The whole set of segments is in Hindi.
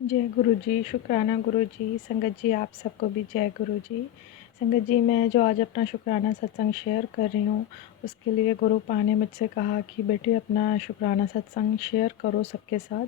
जय गुरु जी, शुक्राना गुरु जी, संगत जी आप सबको भी जय गुरु जी। संगत जी मैं जो आज अपना शुक्राना सत्संग शेयर कर रही हूँ, उसके लिए गुरु पा ने मुझसे कहा कि बेटे अपना शुक्राना सत्संग शेयर करो सबके साथ।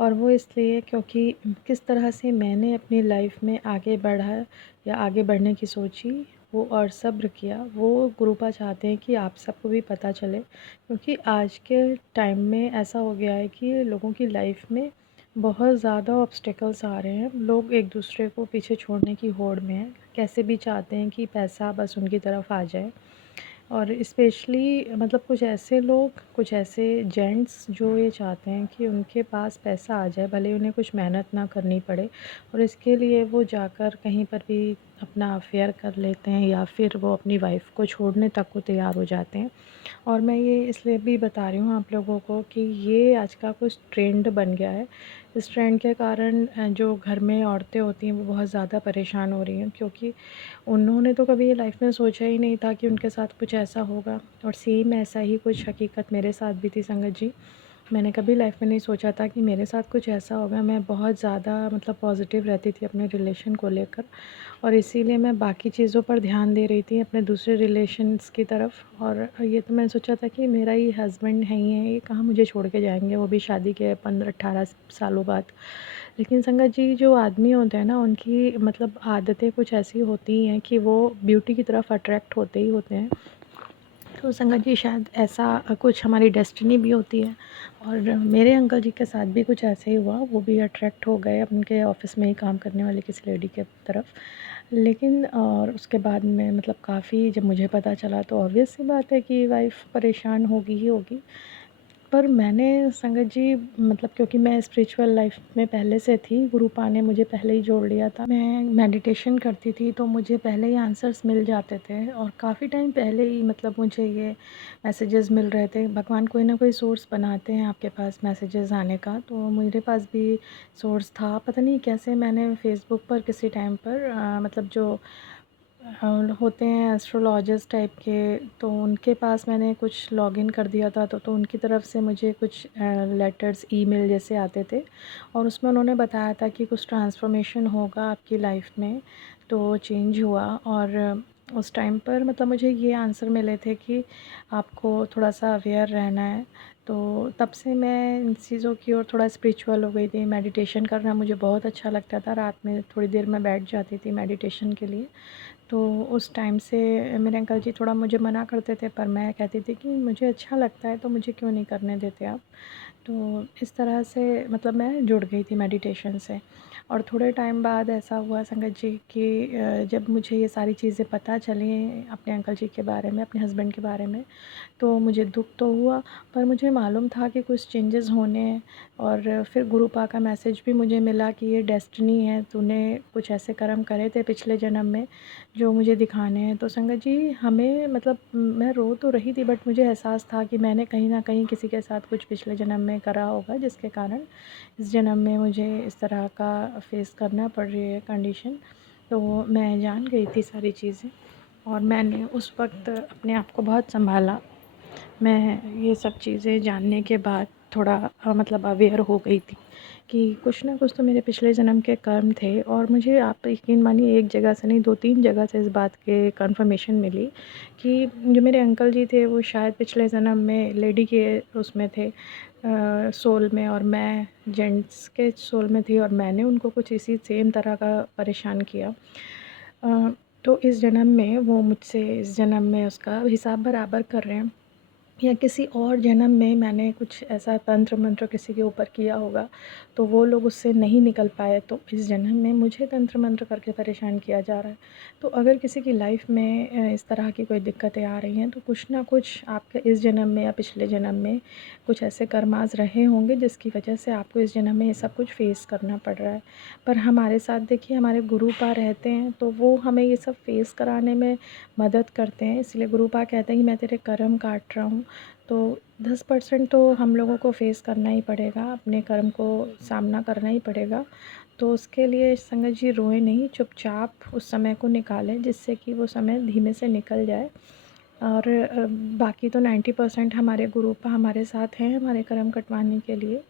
और वो इसलिए क्योंकि किस तरह से मैंने अपनी लाइफ में आगे बढ़ा या आगे बढ़ने की सोची वो और सब्र किया, वो गुरुपा चाहते हैं कि आप सबको भी पता चले। क्योंकि आज के टाइम में ऐसा हो गया है कि लोगों की लाइफ में बहुत ज़्यादा ऑब्स्टेकल्स आ रहे हैं। लोग एक दूसरे को पीछे छोड़ने की होड़ में हैं। कैसे भी चाहते हैं कि पैसा बस उनकी तरफ आ जाए। और स्पेशली मतलब कुछ ऐसे लोग, कुछ ऐसे जेंट्स जो ये चाहते हैं कि उनके पास पैसा आ जाए, भले उन्हें कुछ मेहनत ना करनी पड़े। और इसके लिए वो जाकर कहीं पर भी अपना अफेयर कर लेते हैं या फिर वो अपनी वाइफ़ को छोड़ने तक को तैयार हो जाते हैं। और मैं ये इसलिए भी बता रही हूँ आप लोगों को कि ये आज का कुछ ट्रेंड बन गया है। इस ट्रेंड के कारण जो घर में औरतें होती हैं वो बहुत ज़्यादा परेशान हो रही हैं, क्योंकि उन्होंने तो कभी ये लाइफ में सोचा ही नहीं था कि उनके साथ कुछ ऐसा होगा। और सेम ऐसा ही कुछ हकीकत मेरे साथ भी थी संगत जी। मैंने कभी लाइफ में नहीं सोचा था कि मेरे साथ कुछ ऐसा होगा। मैं बहुत ज़्यादा मतलब पॉजिटिव रहती थी अपने रिलेशन को लेकर, और इसीलिए मैं बाकी चीज़ों पर ध्यान दे रही थी अपने दूसरे रिलेशन्स की तरफ। और ये तो मैंने सोचा था कि मेरा ही हस्बैंड है ही है, ये कहाँ मुझे छोड़ के जाएंगे, वो भी शादी के 15-18 सालों बाद। लेकिन संगत जी जो आदमी होते हैं ना, उनकी मतलब आदतें कुछ ऐसी होती हैं कि वो ब्यूटी की तरफ अट्रैक्ट होते ही होते हैं। तो संगत जी शायद ऐसा कुछ हमारी डेस्टिनी भी होती है। और मेरे अंकल जी के साथ भी कुछ ऐसा ही हुआ, वो भी अट्रैक्ट हो गए उनके ऑफिस में ही काम करने वाली किसी लेडी के तरफ। लेकिन और उसके बाद में मतलब काफ़ी जब मुझे पता चला तो ऑब्वियस सी बात है कि वाइफ़ परेशान होगी ही होगी। पर मैंने संगत जी मतलब क्योंकि मैं स्पिरिचुअल लाइफ में पहले से थी, गुरुपा ने मुझे पहले ही जोड़ लिया था। मैं मेडिटेशन करती थी तो मुझे पहले ही आंसर्स मिल जाते थे, और काफ़ी टाइम पहले ही मतलब मुझे ये मैसेजेस मिल रहे थे। भगवान कोई ना कोई सोर्स बनाते हैं आपके पास मैसेजेस आने का, तो मेरे पास भी सोर्स था। पता नहीं कैसे मैंने फ़ेसबुक पर किसी टाइम पर मतलब जो होते हैं एस्ट्रोलॉजर्स टाइप के, तो उनके पास मैंने कुछ लॉगिन कर दिया था। तो उनकी तरफ से मुझे कुछ लेटर्स ईमेल जैसे आते थे, और उसमें उन्होंने बताया था कि कुछ ट्रांसफॉर्मेशन होगा आपकी लाइफ में। तो चेंज हुआ, और उस टाइम पर मतलब मुझे ये आंसर मिले थे कि आपको थोड़ा सा अवेयर रहना है। तो तब से मैं इन चीज़ों की ओर थोड़ा स्पिरिचुअल हो गई थी। मेडिटेशन करना मुझे बहुत अच्छा लगता था, रात में थोड़ी देर मैं बैठ जाती थी मेडिटेशन के लिए। तो उस टाइम से मेरे अंकल जी थोड़ा मुझे मना करते थे, पर मैं कहती थी कि मुझे अच्छा लगता है तो मुझे क्यों नहीं करने देते आप। तो इस तरह से मतलब मैं जुड़ गई थी मेडिटेशन से। और थोड़े टाइम बाद ऐसा हुआ संगत जी कि जब मुझे ये सारी चीज़ें पता चली अपने अंकल जी के बारे में, अपने हस्बैंड के बारे में, तो मुझे दुःख तो हुआ, पर मुझे मालूम था कि कुछ चेंजेस होने हैं। और फिर गुरुपा का मैसेज भी मुझे मिला कि ये डेस्टिनी है, तूने कुछ ऐसे कर्म करे थे पिछले जन्म में जो मुझे दिखाने हैं। तो संगत जी हमें मतलब मैं रो तो रही थी, बट मुझे एहसास था कि मैंने कहीं न कहीं किसी के साथ कुछ पिछले जन्म में करा होगा, जिसके कारण इस जन्म में मुझे इस तरह का फेस करना पड़ रही है कंडीशन। तो मैं जान गई थी सारी चीज़ें, और मैंने उस वक़्त अपने आप को बहुत सँभाला। मैं ये सब चीज़ें जानने के बाद थोड़ा मतलब अवेयर हो गई थी कि कुछ ना कुछ तो मेरे पिछले जन्म के कर्म थे। और मुझे आप यकीन मानिए एक जगह से नहीं, 2-3 जगह से इस बात के कन्फर्मेशन मिली कि जो मेरे अंकल जी थे वो शायद पिछले जन्म में लेडी के उसमें थे, सोल में, और मैं जेंट्स के सोल में थी, और मैंने उनको कुछ इसी सेम तरह का परेशान किया। तो इस जन्म में वो मुझसे इस जन्म में उसका हिसाब बराबर कर रहे हैं, या किसी और जन्म में मैंने कुछ ऐसा तंत्र मंत्र किसी के ऊपर किया होगा, तो वो लोग उससे नहीं निकल पाए, तो इस जन्म में मुझे तंत्र मंत्र करके परेशान किया जा रहा है। तो अगर किसी की लाइफ में इस तरह की कोई दिक्कतें आ रही हैं, तो कुछ ना कुछ आपके इस जन्म में या पिछले जन्म में कुछ ऐसे कर्मास रहे होंगे जिसकी वजह से आपको इस जन्म में ये सब कुछ फेस करना पड़ रहा है। पर हमारे साथ देखिए हमारे गुरुपा रहते हैं, तो वो हमें ये सब फेस कराने में मदद करते हैं। इसलिए गुरुपा कहते हैं कि मैं तेरे कर्म काट रहा हूँ। तो 10% तो हम लोगों को फेस करना ही पड़ेगा, अपने कर्म को सामना करना ही पड़ेगा। तो उसके लिए संगत जी रोएं नहीं, चुपचाप उस समय को निकालें जिससे कि वो समय धीमे से निकल जाए। और बाकी तो 90% हमारे गुरुपा हमारे साथ हैं हमारे कर्म कटवाने के लिए,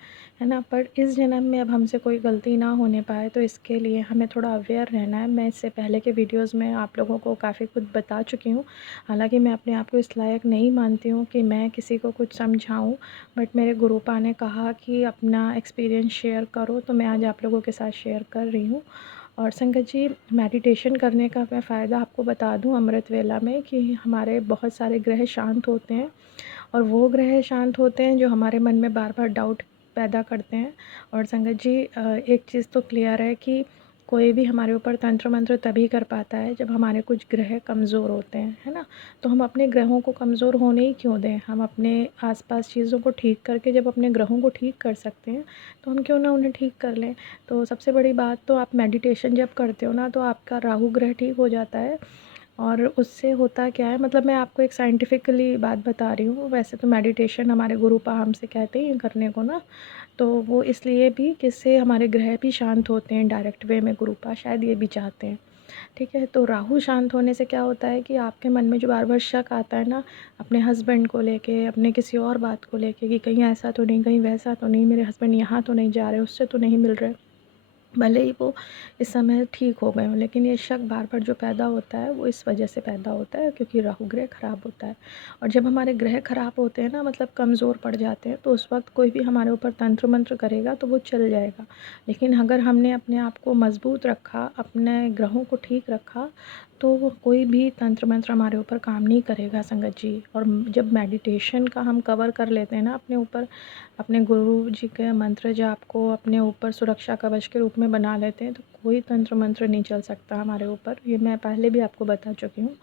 है ना। पर इस जन्म में अब हमसे कोई गलती ना होने पाए, तो इसके लिए हमें थोड़ा अवेयर रहना है। मैं इससे पहले के वीडियोस में आप लोगों को काफ़ी कुछ बता चुकी हूँ। हालांकि मैं अपने आप को इस लायक नहीं मानती हूँ कि मैं किसी को कुछ समझाऊँ, बट मेरे गुरुपा ने कहा कि अपना एक्सपीरियंस शेयर करो, तो मैं आज आप लोगों के साथ शेयर कर रही हूँ। और संगत जी, मेडिटेशन करने का मैं फ़ायदा आपको बता दूं अमृत वेला में, कि हमारे बहुत सारे ग्रह शांत होते हैं, और वो ग्रह शांत होते हैं जो हमारे मन में बार बार डाउट पैदा करते हैं। और संगत जी, एक चीज़ तो क्लियर है कि कोई भी हमारे ऊपर तंत्र मंत्र तभी कर पाता है जब हमारे कुछ ग्रह कमज़ोर होते हैं, है ना। तो हम अपने ग्रहों को कमज़ोर होने ही क्यों दें। हम अपने आसपास चीज़ों को ठीक करके जब अपने ग्रहों को ठीक कर सकते हैं, तो हम क्यों ना उन्हें ठीक कर लें। तो सबसे बड़ी बात, तो आप मेडिटेशन जब करते हो ना, तो आपका राहु ग्रह ठीक हो जाता है। और उससे होता क्या है, मतलब मैं आपको एक साइंटिफिकली बात बता रही हूँ। वैसे तो मेडिटेशन हमारे गुरुपा हमसे कहते हैं करने को ना, तो वो इसलिए भी कि इससे हमारे ग्रह भी शांत होते हैं डायरेक्ट वे में, गुरुपा शायद ये भी चाहते हैं। ठीक है, तो राहु शांत होने से क्या होता है कि आपके मन में जो बार बार शक आता है ना, अपने हस्बैंड को लेके, अपने किसी और बात को लेके, कि कहीं ऐसा तो नहीं, कहीं वैसा तो नहीं, मेरे हस्बैंड यहाँ तो नहीं जा रहे, उससे तो नहीं मिल रहे, भले ही वो इस समय ठीक हो गए हों, लेकिन ये शक बार बार जो पैदा होता है वो इस वजह से पैदा होता है, क्योंकि राहु ग्रह ख़राब होता है। और जब हमारे ग्रह ख़राब होते हैं ना, मतलब कमज़ोर पड़ जाते हैं, तो उस वक्त कोई भी हमारे ऊपर तंत्र मंत्र करेगा तो वो चल जाएगा। लेकिन अगर हमने अपने आप को मज़बूत रखा, अपने ग्रहों को ठीक रखा, तो वो कोई भी तंत्र मंत्र हमारे ऊपर काम नहीं करेगा संगत जी। और जब मेडिटेशन का हम कवर कर लेते हैं ना अपने ऊपर, अपने गुरु जी के मंत्र जाप को अपने ऊपर सुरक्षा कवच के रूप में बना लेते हैं, तो कोई तंत्र मंत्र नहीं चल सकता हमारे ऊपर। ये मैं पहले भी आपको बता चुकी हूँ।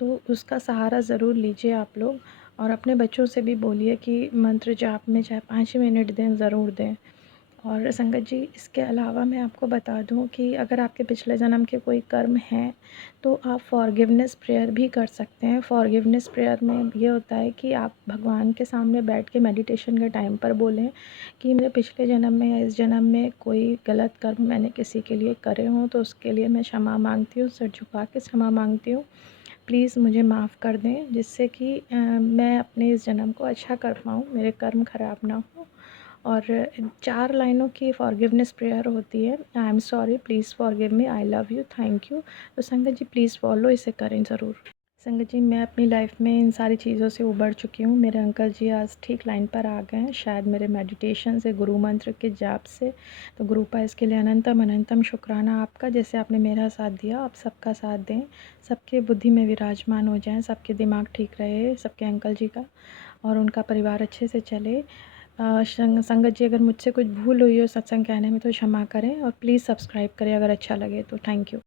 तो उसका सहारा ज़रूर लीजिए आप लोग, और अपने बच्चों से भी बोलिए कि मंत्र जाप में चाहे 5 ही मिनट दें, ज़रूर दें। और संगत जी, इसके अलावा मैं आपको बता दूं कि अगर आपके पिछले जन्म के कोई कर्म हैं, तो आप फॉरगिवनेस प्रेयर भी कर सकते हैं। फॉरगिवनेस प्रेयर में ये होता है कि आप भगवान के सामने बैठ के मेडिटेशन के टाइम पर बोलें कि मेरे पिछले जन्म में या इस जन्म में कोई गलत कर्म मैंने किसी के लिए करे हों, तो उसके लिए मैं क्षमा मांगती हूँ, सिर झुका के क्षमा मांगती हूँ। प्लीज़ मुझे माफ़ कर दें, जिससे कि मैं अपने इस जन्म को अच्छा कर पाऊँ, मेरे कर्म ख़राब ना हो। और 4 लाइनों की फॉरगिवनेस प्रेयर होती है। I am sorry, please forgive me, I love you, thank you. तो संगत जी, प्लीज़ फॉलो इसे करें ज़रूर। संगत जी, मैं अपनी लाइफ में इन सारी चीज़ों से उबर चुकी हूँ। मेरे अंकल जी आज ठीक लाइन पर आ गए हैं, शायद मेरे मेडिटेशन से, गुरु मंत्र के जाप से। तो गुरुपा, इसके लिए अनंतम अनंतम शुक्राना आपका, जैसे आपने मेरा साथ दिया, आप सबका साथ दें, सबके बुद्धि में विराजमान हो जाएं, सबके दिमाग ठीक रहे, सबके अंकल जी का, और उनका परिवार अच्छे से चले। संगत जी, अगर मुझसे कुछ भूल हुई हो सत्संग कहने में, तो क्षमा करें, और प्लीज़ सब्सक्राइब करें अगर अच्छा लगे तो। Thank you.